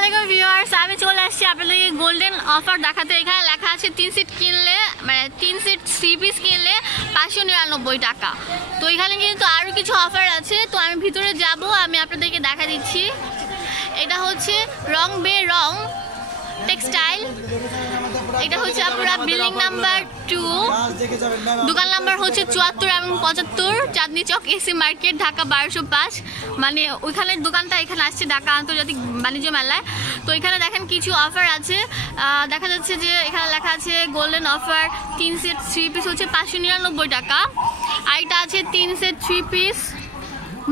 আসসালামাইকুম ভিউয়ার্স, আমি চলে আসছি আপনাদেরকে গোল্ডেন অফার দেখাতে। এখানে লেখা আছে 3 সেট কিনলে মানে 3 সেট 3 পিস কিনলে 599 টাকা। তো এখানে কিন্তু আরও কিছু অফার আছে, তো আমি ভিতরে যাব, আমি আপনাদেরকে দেখা দিচ্ছি। এটা হচ্ছে রং বে রং টেক্সটাইল, এটা হচ্ছে আপনারা বিল্ডিং নাম্বার 2, দোকান নাম্বার হচ্ছে 74 এবং 75, চাঁদনি চক এসি মার্কেট, ঢাকা 1205। মানে ওইখানের দোকানটা এখানে আসছে ঢাকা আন্তর্জাতিক বাণিজ্য মেলায়। তো এখানে দেখেন কিছু অফার আছে, দেখা যাচ্ছে যে এখানে লেখা আছে গোল্ডেন অফার 3 সেট 3 পিস হচ্ছে 599 টাকা, আরেকটা আছে 3 সেট 3 পিস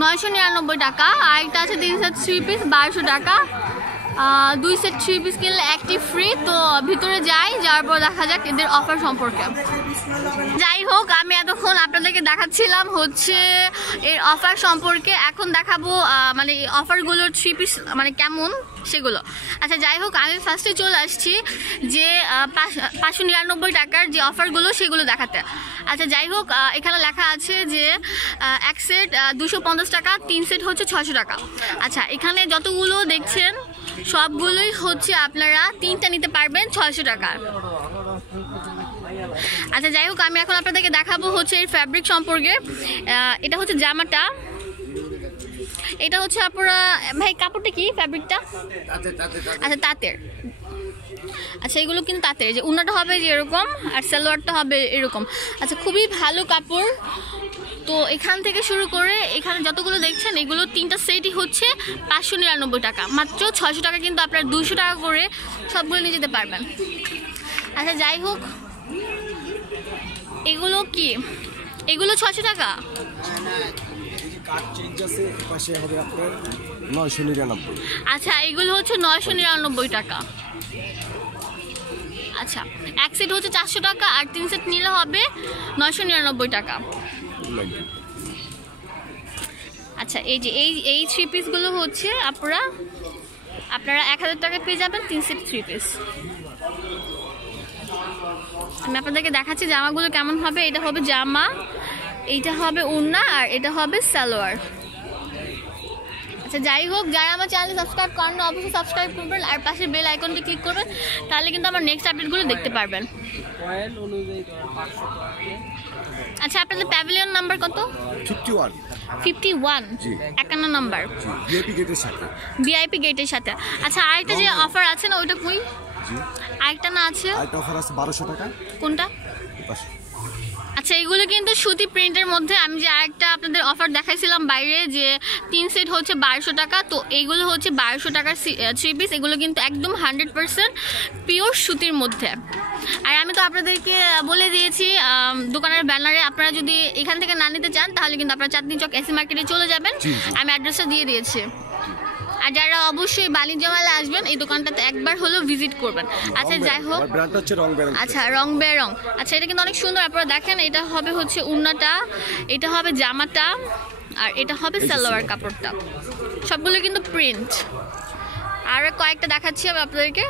999 টাকা, আরেকটা আছে 3 সেট 3 পিস 1200 টাকা, 2 সেট 3 পিস কিনলে একটি ফ্রি। তো ভিতরে যাওয়ার পর দেখা যাক এদের অফার সম্পর্কে। যাই হোক, আমি এতক্ষণ আপনাদেরকে দেখাচ্ছিলাম হচ্ছে এর অফার সম্পর্কে, এখন দেখাবো মানে অফারগুলোর 3 পিস মানে কেমন সেগুলো। আচ্ছা যাই হোক, আমি ফার্স্টে চলে আসছি যে 599 টাকার যে অফারগুলো সেগুলো দেখাতে। আচ্ছা যাই হোক, এখানে লেখা আছে যে 1 সেট 250 টাকা, 3 সেট হচ্ছে 600 টাকা। আচ্ছা এখানে যতগুলো দেখছেন সবগুলোই হচ্ছে আপনারা 3টা নিতে পারবেন 600 টাকা। আচ্ছা যাই হোক, আমি এখন আপনাদেরকে দেখাবো হচ্ছে এর ফ্যাব্রিক সম্পর্কে। এটা হচ্ছে জামাটা, এটা হচ্ছে আপনারা ভাই কাপড়টা কি ফ্যাব্রিকটা? আচ্ছা তাঁতের। আচ্ছা এগুলো কিন্তু তাঁতের, যে উন্নাটা হবে যে এরকম আর সালোয়ারটা হবে এরকম। আচ্ছা খুবই ভালো কাপড়। তো এখান থেকে শুরু করে এখানে যতগুলো দেখছেন এগুলো 3টা সেটই হচ্ছে 599 টাকা, মাত্র 600 টাকা কিন্তু আপনারা 200 টাকা করে সবগুলো নিয়ে যেতে পারবেন। আচ্ছা যাই হোক, এগুলো কি? এগুলো 600 টাকা। আচ্ছা এগুলো হচ্ছে 999 টাকা। আচ্ছা 1 সেট হচ্ছে 400 টাকা আর 3 সেট নিলে হবে 999 টাকা। আচ্ছা এই যে এই 3 পিসগুলো হচ্ছে আপনারা 1000 টাকা পেয়ে যাবেন 3 সেট 3 পিস। আমি আপনাদেরকে দেখাচ্ছি জামাগুলো কেমন হবে। এটা হবে জামা, এইটা হবে ওড়না আর এটা হবে সালোয়ার। আচ্ছা যাই হোক, যারা আমার চ্যানেল সাবস্ক্রাইব করেন না অবশ্যই সাবস্ক্রাইব করবেন আর পাশে বেল আইকনটি ক্লিক করবেন, তাহলে কিন্তু আমার নেক্সট আপডেটগুলো দেখতে পারবেন। আচ্ছা আপনাদের প্যাভিলিয়ন নাম্বার কত? 51 51 নাম্বার, ভিআইপি গেটের সাথে। আচ্ছা আরেকটা যে অফার আছে না ওইটা কই? আরেকটা না আছে, আরেকটা অফার আছে 1200 টাকা। কোনটা? আচ্ছা এগুলো কিন্তু সুতি প্রিন্টের মধ্যে। আমি যে আরেকটা আপনাদের অফার দেখাইছিলাম বাইরে যে 3 সেট হচ্ছে 1200 টাকা, তো এইগুলো হচ্ছে 1200 টাকার 3 পিস। এগুলো কিন্তু একদম 100% পিওর সুতির মধ্যে। আর আমি তো আপনাদেরকে বলে দিয়েছি দোকানের ব্যানারে, আপনারা যদি এখান থেকে না নিতে চান তাহলে কিন্তু আপনারা চাঁদনি চক এসি মার্কেটে চলে যাবেন, আমি অ্যাড্রেসটা দিয়ে দিয়েছি। আর যারা অবশ্যই বাণিজ্য মেলায় আসবেন এই দোকানটাতে একবার হলেও ভিজিট করবেন। আচ্ছা যাই হোক, আচ্ছা রং বে রং। আচ্ছা এটা কিন্তু অনেক সুন্দর, আপনারা দেখেন। এটা হবে হচ্ছে উন্নাটা, এটা হবে জামাটা আর এটা হবে সালোয়ার কাপড়টা, সবগুলো কিন্তু প্রিন্ট। আর কয়েকটা দেখাচ্ছি আমি আপনাদেরকে,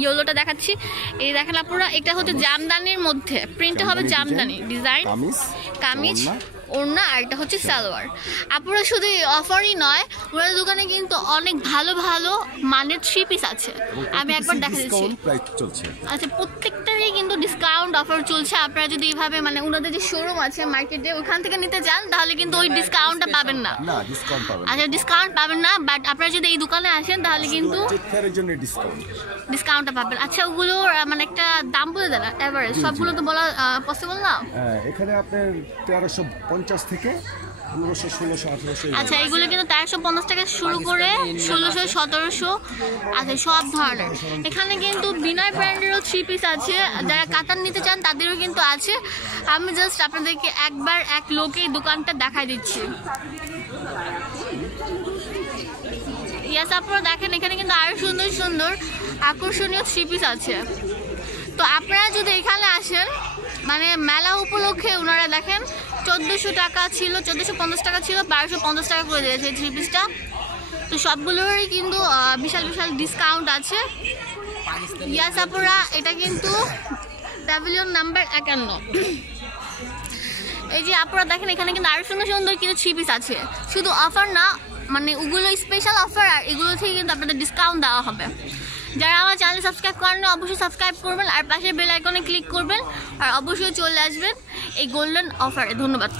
ইয়েলোটা দেখাচ্ছি। এই দেখেন আপনারা, এটা হচ্ছে জামদানির মধ্যে, প্রিন্টটা হবে জামদানি ডিজাইন, কামিজ ওড়না আর এটা হচ্ছে সালোয়ার। আপনারা শুধু অফারই নয়, ওনাদের দোকানে কিন্তু অনেক ভালো ভালো মানের 3 পিস আছে, আমি একবার দেখা দিচ্ছি। আচ্ছা প্রত্যেকটারই কিন্তু ডিসকাউন্ট অফার চলছে। আপনারা যদি এইভাবে মানে ওনাদের যে শোরুম আছে মার্কেটে ওখান থেকে নিতে চান তাহলে কিন্তু ওই ডিসকাউন্টটা পাবেন না। আচ্ছা ডিসকাউন্ট পাবেন না, বাট আপনারা যদি এই দোকানে আসেন তাহলে কিন্তু ডিসকাউন্টটা পাবেন। আচ্ছা ওগুলোর মানে একটা দাম বলে দেন এভারেজ, সবগুলো তো বলা পসিবল না। এখানে আপনার 1350 থেকে 1500 1600 1800। আচ্ছা এগুলো কিন্তু 1350 টাকা শুরু করে 1600 1700 আছে সব ধরনের। এখানে কিন্তু বিনয় ব্র্যান্ডেরও 3 পিস আছে, যারা কাতান নিতে চান তাদেরও কিন্তু আছে। আমি জাস্ট আপনাদেরকে একবার এক লোকেই দোকানটা দেখাই দিচ্ছি। ইয়াস আপনারা দেখেন এখানে কিন্তু আরো সুন্দর সুন্দর আকর্ষণীয় 3 পিস আছে। তো আপনারা যদি এখানে আসেন মানে মেলা উপলক্ষে ওনারা দেখেন 1400 টাকা ছিল, 1450 টাকা ছিল, 1250 টাকা করে দিয়েছে এই 3 পিসটা। তো সবগুলোরই কিন্তু বিশাল বিশাল ডিসকাউন্ট আছে। ইয়াস আপনারা, এটা কিন্তু প্যাভিলিয়ন নাম্বার 51। এই যে আপনারা দেখেন এখানে কিন্তু আরো সুন্দর সুন্দর কিছু 3 পিস আছে, শুধু অফার না মানে ওগুলো স্পেশাল অফার, আর এগুলো থেকে কিন্তু আপনাদের ডিসকাউন্ট দেওয়া হবে। যারা আমার চ্যানেল সাবস্ক্রাইব করেন অবশ্যই সাবস্ক্রাইব করবেন, আর পাশের বেল আইকনে ক্লিক করবেন, আর অবশ্যই চলে আসবেন এই গোল্ডেন অফারে। ধন্যবাদ।